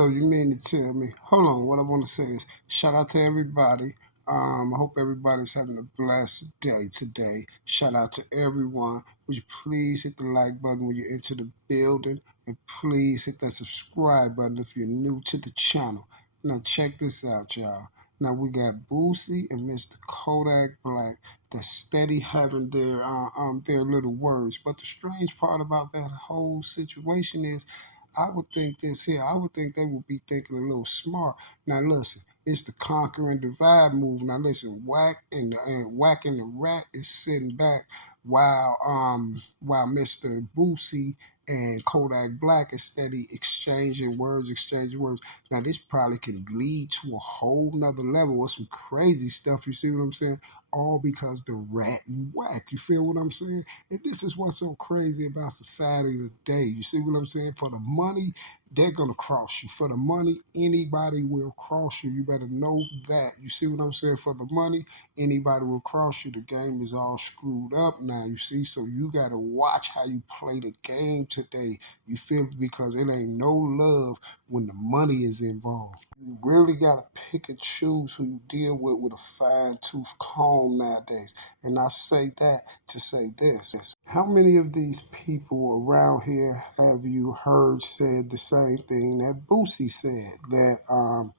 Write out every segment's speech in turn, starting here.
So you mean to tell me? Hold on. What I want to say is shout out to everybody. I hope everybody's having a blessed day today. Shout out to everyone. Would you please hit the like button when you enter the building, and please hit that subscribe button if you're new to the channel. Now check this out, y'all. Now we got Boosie and Mr. Kodak Black that steady having their little words. But the strange part about that whole situation is I would think this here. I would think they would be thinking a little smart. Now listen, it's the conquer and divide move. Now listen, Whack and the Rat is sitting back while Mr. Boosie and Kodak Black is steady exchanging words. Now this probably can lead to a whole nother level of some crazy stuff. You see what I'm saying? All because the Rat and Whack. You feel what I'm saying? And this is what's so crazy about society today. You see what I'm saying? For the money, they're going to cross you. For the money, anybody will cross you. You better know that. You see what I'm saying? For the money, anybody will cross you. The game is all screwed up now, you see? So you got to watch how you play the game today. You feel me? Because it ain't no love when the money is involved. You really got to pick and choose who you deal with a fine tooth comb nowadays. And I say that to say this. How many of these people around here have you heard said the same thing that Boosie said? That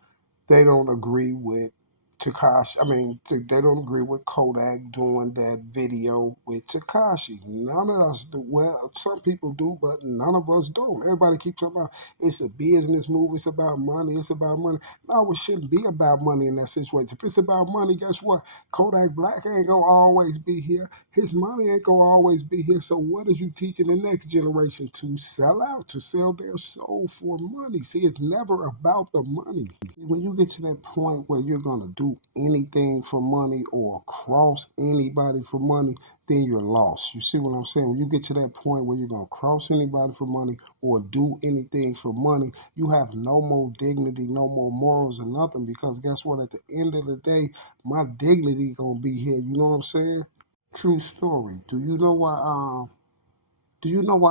they don't agree with Takashi. They don't agree with Kodak doing that video with Takashi. None of us do. Well, some people do, but none of us don't. Everybody keeps talking about it's a business move. It's about money. It's about money. No, it shouldn't be about money in that situation. If it's about money, guess what? Kodak Black ain't gonna always be here. His money ain't gonna always be here. So what is you teaching the next generation to sell out, to sell their soul for money? See, it's never about the money. When you get to that point where you're going to do anything for money or cross anybody for money, then you're lost. You see what I'm saying? When you get to that point where you're going to cross anybody for money or do anything for money, you have no more dignity, no more morals or nothing, because guess what? At the end of the day, my dignity going to be here. You know what I'm saying? True story. Do you know why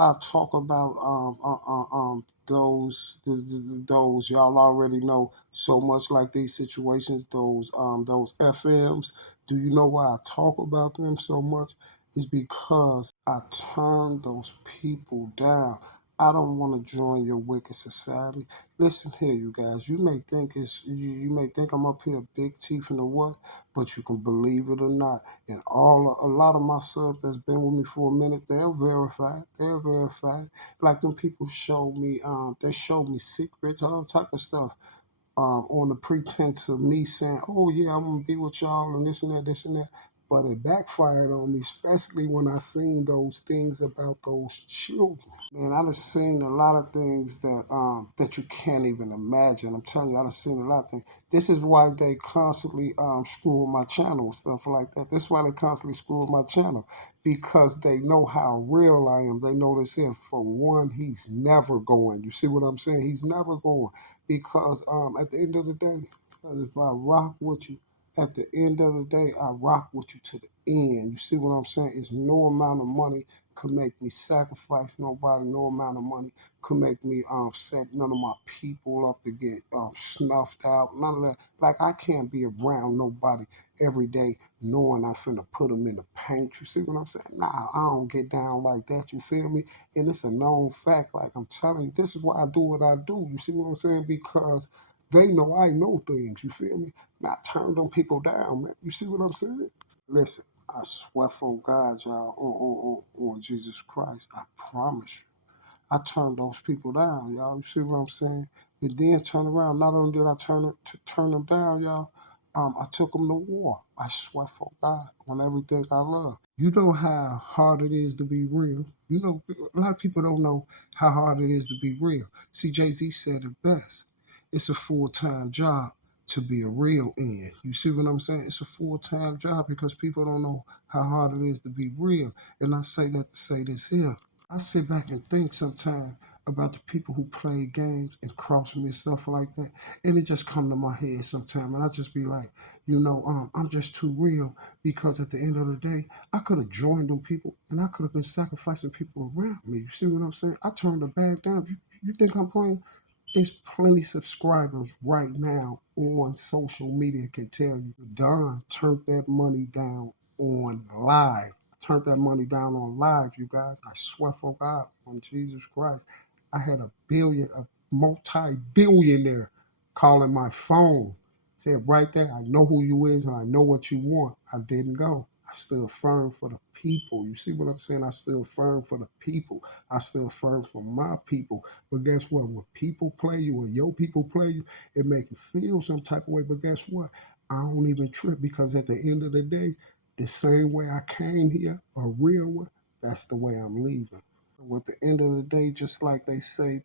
I talk about those y'all already know so much, like these situations, those FMs? Do you know why I talk about them so much? It's because I turn those people down. I don't want to join your wicked society. Listen here, you guys. You may think I'm up here big teeth in the what, but you can believe it or not. And a lot of my subs that's been with me for a minute, they're verified. They're verified. Like them people showed me, they showed me secrets, all type of stuff, on the pretense of me saying, "Oh yeah, I'm gonna be with y'all and this and that, this and that." But it backfired on me, especially when I seen those things about those children. Man, I done seen a lot of things that you can't even imagine. I'm telling you, I done seen a lot of things. This is why they constantly screw with my channel and stuff like that. That's why they constantly screw with my channel, because they know how real I am. They know this here. For one, he's never going. You see what I'm saying? He's never going, because at the end of the day, if I rock with you, at the end of the day, I rock with you to the end. You see what I'm saying? It's no amount of money could make me sacrifice nobody. No amount of money could make me set none of my people up to get snuffed out. None of that. Like, I can't be around nobody every day knowing I'm finna put them in the paint. You see what I'm saying? Nah, I don't get down like that. You feel me? And it's a known fact. Like I'm telling you, this is why I do what I do. You see what I'm saying? Because they know I know things. You feel me? Not turn them people down, man. You see what I'm saying? Listen, I swear for God, y'all, on Jesus Christ, I promise you. I turned those people down, y'all. You see what I'm saying? And then turn around. Not only did I turn them down, y'all, I took them to war. I swear for God on everything I love. You know how hard it is to be real. You know, a lot of people don't know how hard it is to be real. See, Jay-Z said it best. It's a full-time job to be a real end. You see what I'm saying? It's a full-time job because people don't know how hard it is to be real. And I say that to say this here. I sit back and think sometimes about the people who play games and cross me and stuff like that, and it just come to my head sometimes, and I just be like, I'm just too real, because at the end of the day, I could have joined them people, and I could have been sacrificing people around me. You see what I'm saying? I turned the bag down. You think I'm playing? It's plenty subscribers right now on social media can tell you. Don turned that money down on live. Turned that money down on live, you guys. I swear for God, on Jesus Christ. I had a multi-billionaire calling my phone. Said right there, I know who you is and I know what you want. I didn't go. I stood firm for the people. You see what I'm saying? I stood firm for the people. I stood firm for my people. But guess what? When people play you, when your people play you, it make you feel some type of way. But guess what? I don't even trip because at the end of the day, the same way I came here, a real one, that's the way I'm leaving. So at the end of the day, just like they said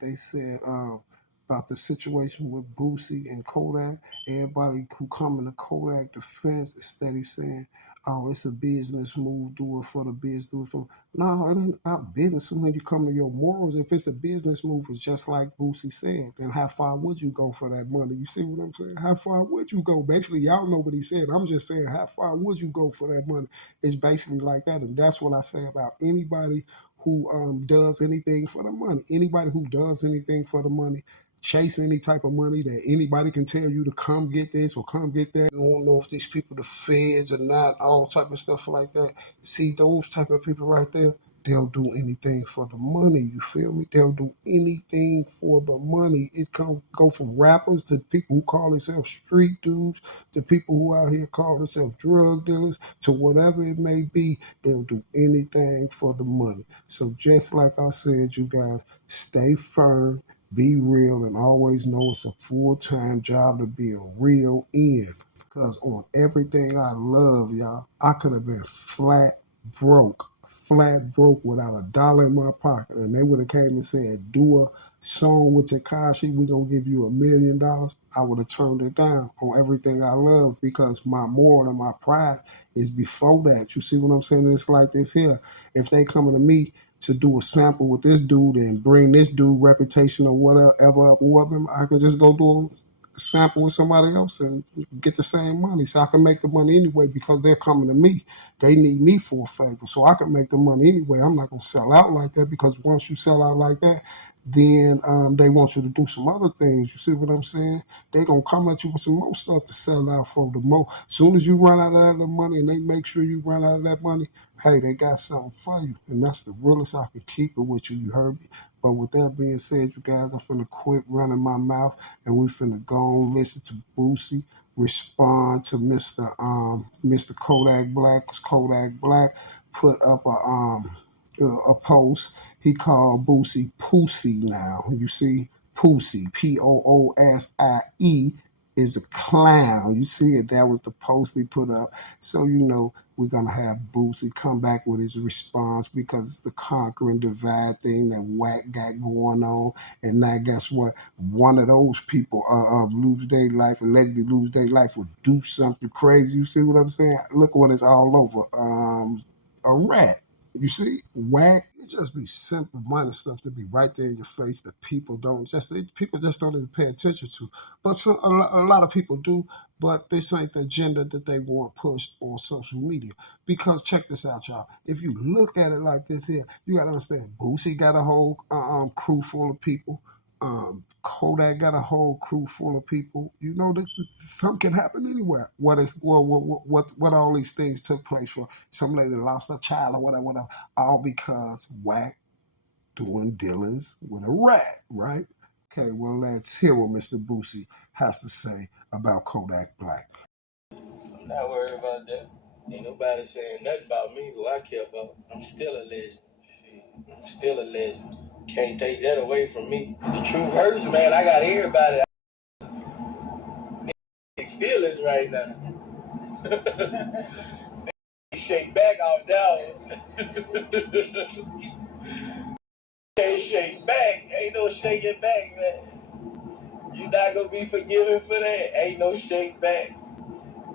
about the situation with Boosie and Kodak, everybody who come in the Kodak defense is steady saying, oh, it's a business move, do it for the biz, do it for. No, it ain't about business. When you come to your morals, if it's a business move, it's just like Boosie said. Then how far would you go for that money? You see what I'm saying? How far would you go? Basically, y'all know what he said. I'm just saying, how far would you go for that money? It's basically like that, and that's what I say about anybody who does anything for the money. Anybody who does anything for the money, chase any type of money that anybody can tell you to come get this or come get that. You don't know if these people the feds or not, all type of stuff like that. See, those type of people right there, they'll do anything for the money. You feel me? They'll do anything for the money. It can go from rappers to people who call themselves street dudes to people who out here call themselves drug dealers to whatever it may be. They'll do anything for the money. So just like I said, you guys, stay firm, be real, and always know it's a full-time job to be a real end. Because on everything I love, y'all, I could have been flat broke without a dollar in my pocket. And they would have came and said, do a song with Takashi, we're going to give you $1,000,000. I would have turned it down on everything I love because my moral and my pride is before that. You see what I'm saying? It's like this here. If they coming to me to do a sample with this dude and bring this dude reputation or whatever, I can just go do a sample with somebody else and get the same money. So I can make the money anyway because they're coming to me. They need me for a favor. So I can make the money anyway. I'm not going to sell out like that because once you sell out like that, then they want you to do some other things. You see what I'm saying? They're going to come at you with some more stuff to sell out for the more. As soon as you run out of that money and they make sure you run out of that money, hey, they got something for you. And that's the realest I can keep it with you. You heard me? But with that being said, you guys, I'm finna quit running my mouth and we finna go on listen to Boosie respond to Mr. Kodak Black, 'cause Kodak Black put up a post. He called Boosie Poosie now. You see, Poosie, Poosie is a clown. You see it? That was the post he put up. So you know we're gonna have Boosie come back with his response because it's the conquer and divide thing that Whack got going on. And now guess what? One of those people lose their life, allegedly lose their life, would do something crazy. You see what I'm saying? Look what it's all over. A rat. You see, Whack. It just be simple minded stuff to be right there in your face that people just don't even pay attention to. But a lot of people do. But this ain't the agenda that they want pushed on social media. Because check this out, y'all. If you look at it like this here, you gotta understand. Boosie got a whole crew full of people. Kodak got a whole crew full of people. You know, something can happen anywhere. What all these things took place for? Some lady lost a child or whatever, all because Whack doing dealings with a rat, right? Okay, well, let's hear what Mr. Boosie has to say about Kodak Black. I'm not worried about that. Ain't nobody saying nothing about me who I care about. I'm still a legend. Shit, I'm still a legend. Can't take that away from me. The truth hurts, man. I got everybody feelings right now. Shake back off that one. Can't shake back. Ain't no shaking back, man. You not gonna be forgiven for that. Ain't no shake back.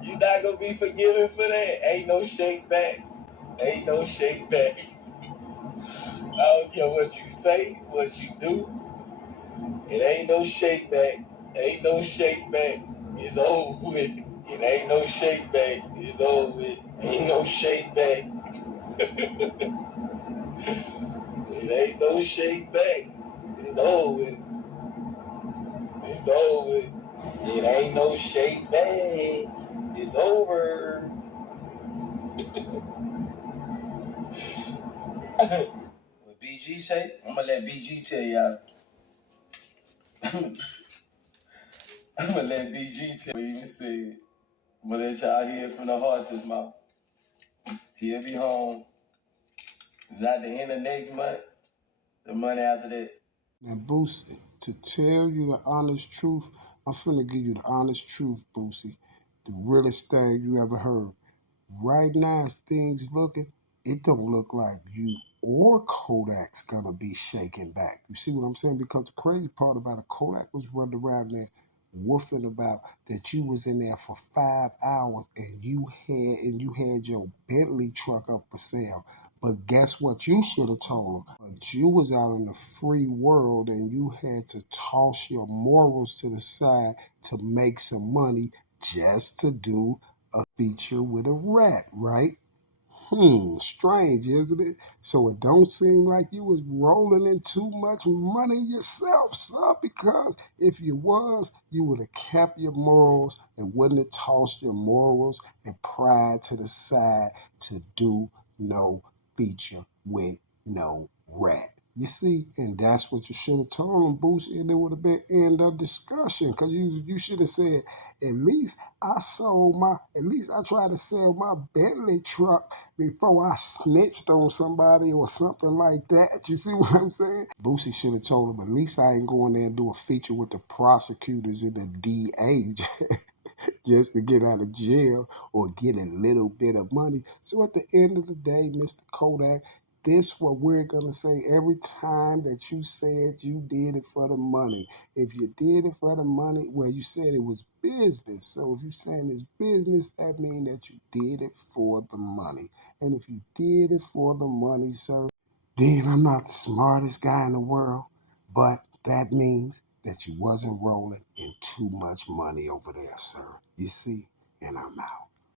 You not gonna be forgiven for that. Ain't no shake back. Ain't no shake back. I don't care what you say, what you do. It ain't no shake back. Ain't no shake back. It's over with. It ain't no shake back. It's over with. Ain't no shake back. It ain't no shake back. It's over with. It's over. It ain't no shake back. It's over. What BG say? I'm gonna let BG tell y'all. I'm gonna let BG tell you. Even say it. I'm gonna let y'all hear it from the horse's mouth. He'll be home. Not the end of next month. The month after that. Now, Boosie, to tell you the honest truth, I'm finna give you the honest truth, Boosie. The realest thing you ever heard. Right now, as things looking, it don't look like you or Kodak's gonna be shaking back. You see what I'm saying? Because the crazy part about it, Kodak was running around there woofing about that you was in there for 5 hours and you had your Bentley truck up for sale. But guess what you should have told them? But you was out in the free world and you had to toss your morals to the side to make some money just to do a feature with a rat, right? Strange, isn't it? So it don't seem like you was rolling in too much money yourself, sir, because if you was, you would have kept your morals and wouldn't have tossed your morals and pride to the side to do no feature with no rat. You see, and that's what you should have told him, Boosie, and it would have been end of discussion. Cause you should have said, at least I tried to sell my Bentley truck before I snitched on somebody or something like that. You see what I'm saying? Boosie should have told him, at least I ain't going there and do a feature with the prosecutors and the DA just to get out of jail or get a little bit of money. So at the end of the day, Mr. Kodak, this what we're gonna say every time that you said you did it for the money. If you did it for the money, well, you said it was business. So if you're saying it's business, that means that you did it for the money. And if you did it for the money, sir, then I'm not the smartest guy in the world, but that means that you wasn't rolling in too much money over there, sir. You see? And I'm out.